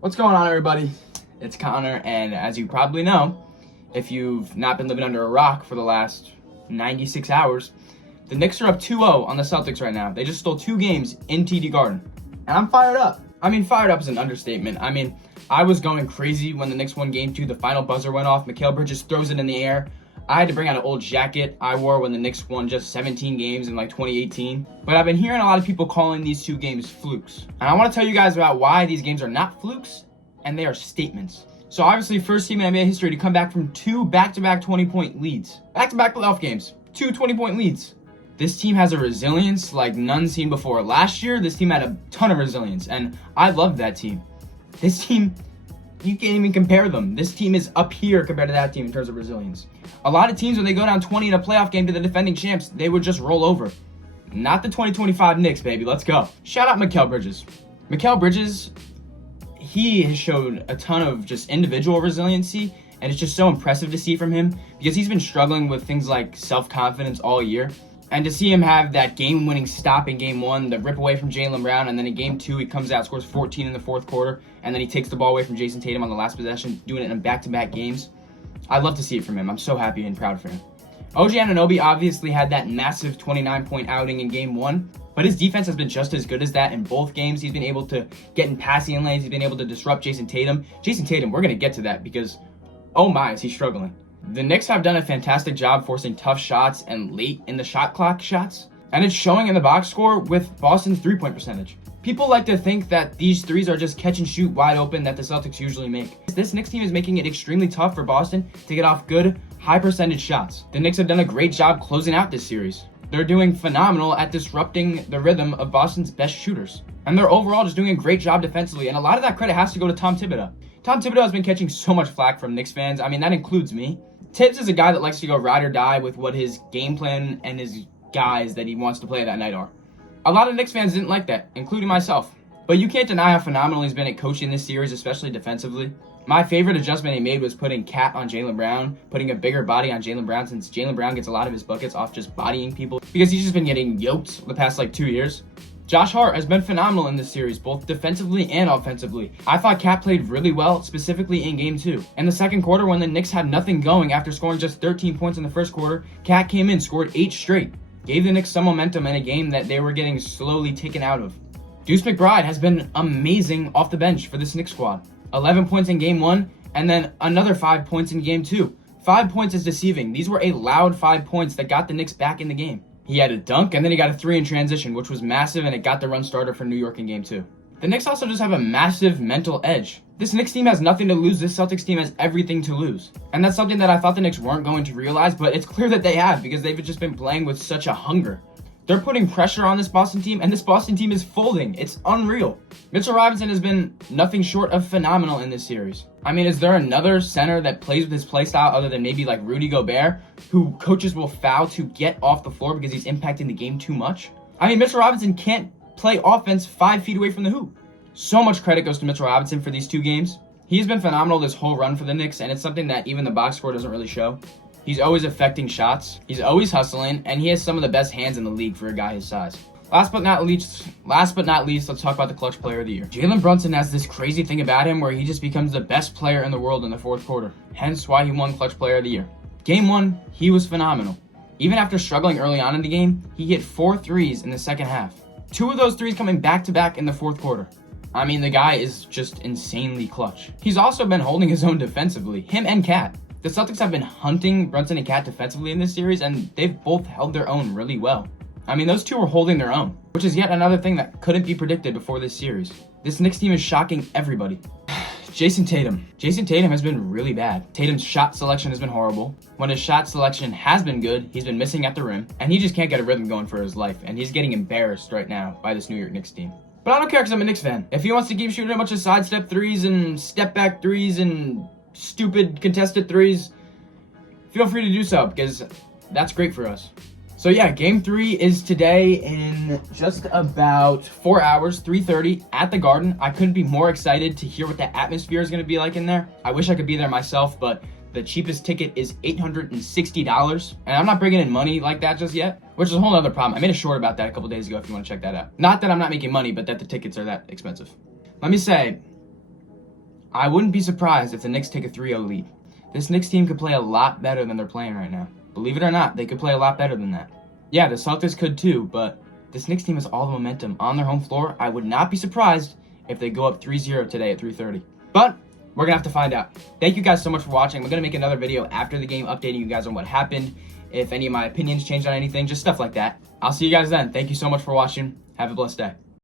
What's going on, everybody? It's Connor, and as you probably know, if you've not been living under a rock for the last 96 hours, the Knicks are up 2-0 on the Celtics right now. They just stole 2 games in TD Garden, and I'm fired up. Fired up is an understatement. I was going crazy when the Knicks won Game 2. The final buzzer went off. Mikal Bridges throws it in the air. I had to bring out an old jacket I wore when the Knicks won just 17 games in 2018. But I've been hearing a lot of people calling these 2 games flukes. And I want to tell you guys about why these games are not flukes, and they are statements. So obviously, first team in NBA history to come back from 2 back-to-back 20-point leads. Back-to-back playoff games, 2 20-point leads. This team has a resilience like none seen before. Last year, this team had a ton of resilience, and I loved that team. This team, you can't even compare them. This team is up here compared to that team in terms of resilience. A lot of teams, when they go down 20 in a playoff game to the defending champs, they would just roll over. Not the 2025 Knicks, baby. Let's go. Shout out Mikal Bridges. Mikal Bridges, he has showed a ton of just individual resiliency, and it's just so impressive to see from him because he's been struggling with things like self-confidence all year. And to see him have that game-winning stop in Game 1, the rip away from Jaylen Brown, and then in Game 2, he comes out, scores 14 in the fourth quarter, and then he takes the ball away from Jason Tatum on the last possession, doing it in back-to-back games. I love to see it from him. I'm so happy and proud for him. OG Anunoby obviously had that massive 29-point outing in Game 1, but his defense has been just as good as that in both games. He's been able to get in passing lanes. He's been able to disrupt Jason Tatum. Jason Tatum, we're going to get to that because, oh my, is he struggling. The Knicks have done a fantastic job forcing tough shots and late in the shot clock shots, and it's showing in the box score with Boston's three-point percentage. People like to think that these threes are just catch and shoot wide open that the Celtics usually make. This Knicks team is making it extremely tough for Boston to get off good, high percentage shots. The Knicks have done a great job closing out this series. They're doing phenomenal at disrupting the rhythm of Boston's best shooters. And they're overall just doing a great job defensively, and a lot of that credit has to go to Tom Thibodeau. Tom Thibodeau has been catching so much flack from Knicks fans. That includes me. Tibbs is a guy that likes to go ride or die with what his game plan and his guys that he wants to play that night are. A lot of Knicks fans didn't like that, including myself. But you can't deny how phenomenal he's been at coaching this series, especially defensively. My favorite adjustment he made was putting Cat on Jaylen Brown, putting a bigger body on Jaylen Brown, since Jaylen Brown gets a lot of his buckets off just bodying people because he's just been getting yoked the past 2 years. Josh Hart has been phenomenal in this series, both defensively and offensively. I thought Cat played really well, specifically in Game 2. In the second quarter, when the Knicks had nothing going after scoring just 13 points in the first quarter, Cat came in, scored 8 straight. Gave the Knicks some momentum in a game that they were getting slowly taken out of. Deuce McBride has been amazing off the bench for this Knicks squad. 11 points in Game 1, and then another 5 points in Game 2. 5 points is deceiving. These were a loud 5 points that got the Knicks back in the game. He had a dunk, and then he got a 3 in transition, which was massive, and it got the run starter for New York in Game 2. The Knicks also just have a massive mental edge. This Knicks team has nothing to lose. This Celtics team has everything to lose. And that's something that I thought the Knicks weren't going to realize, but it's clear that they have because they've just been playing with such a hunger. They're putting pressure on this Boston team, and this Boston team is folding. It's unreal. Mitchell Robinson has been nothing short of phenomenal in this series. Is there another center that plays with his play style other than maybe Rudy Gobert, who coaches will foul to get off the floor because he's impacting the game too much? Mitchell Robinson can't play offense 5 feet away from the hoop. So much credit goes to Mitchell Robinson for these 2 games. He's been phenomenal this whole run for the Knicks, and it's something that even the box score doesn't really show. He's always affecting shots, he's always hustling, and he has some of the best hands in the league for a guy his size. Last but not least, let's talk about the clutch player of the year. Jalen Brunson has this crazy thing about him where he just becomes the best player in the world in the fourth quarter, hence why he won clutch player of the year. Game 1, he was phenomenal. Even after struggling early on in the game, he hit 4 threes in the second half. 2 of those threes coming back-to-back in the fourth quarter. The guy is just insanely clutch. He's also been holding his own defensively, him and Cat. The Celtics have been hunting Brunson and Cat defensively in this series, and they've both held their own really well. Those 2 are holding their own, which is yet another thing that couldn't be predicted before this series. This Knicks team is shocking everybody. Jason Tatum. Jason Tatum has been really bad. Tatum's shot selection has been horrible. When his shot selection has been good, he's been missing at the rim, and he just can't get a rhythm going for his life, and he's getting embarrassed right now by this New York Knicks team. But I don't care because I'm a Knicks fan. If he wants to keep shooting a bunch of sidestep threes and step back threes and stupid contested threes, feel free to do so because that's great for us. So yeah, Game 3 is today in just about 4 hours, 3:30 at the Garden. I couldn't be more excited to hear what the atmosphere is going to be like in there. I wish I could be there myself, but the cheapest ticket is $860, and I'm not bringing in money like that just yet, which is a whole other problem. I made a short about that a couple days ago if you want to check that out. Not that I'm not making money, but that the tickets are that expensive. Let me say, I wouldn't be surprised if the Knicks take a 3-0 lead. This Knicks team could play a lot better than they're playing right now. Believe it or not, they could play a lot better than that. Yeah, the Celtics could too, but this Knicks team has all the momentum on their home floor. I would not be surprised if they go up 3-0 today at 3:30. But we're going to have to find out. Thank you guys so much for watching. I'm going to make another video after the game updating you guys on what happened, if any of my opinions changed on anything, just stuff like that. I'll see you guys then. Thank you so much for watching. Have a blessed day.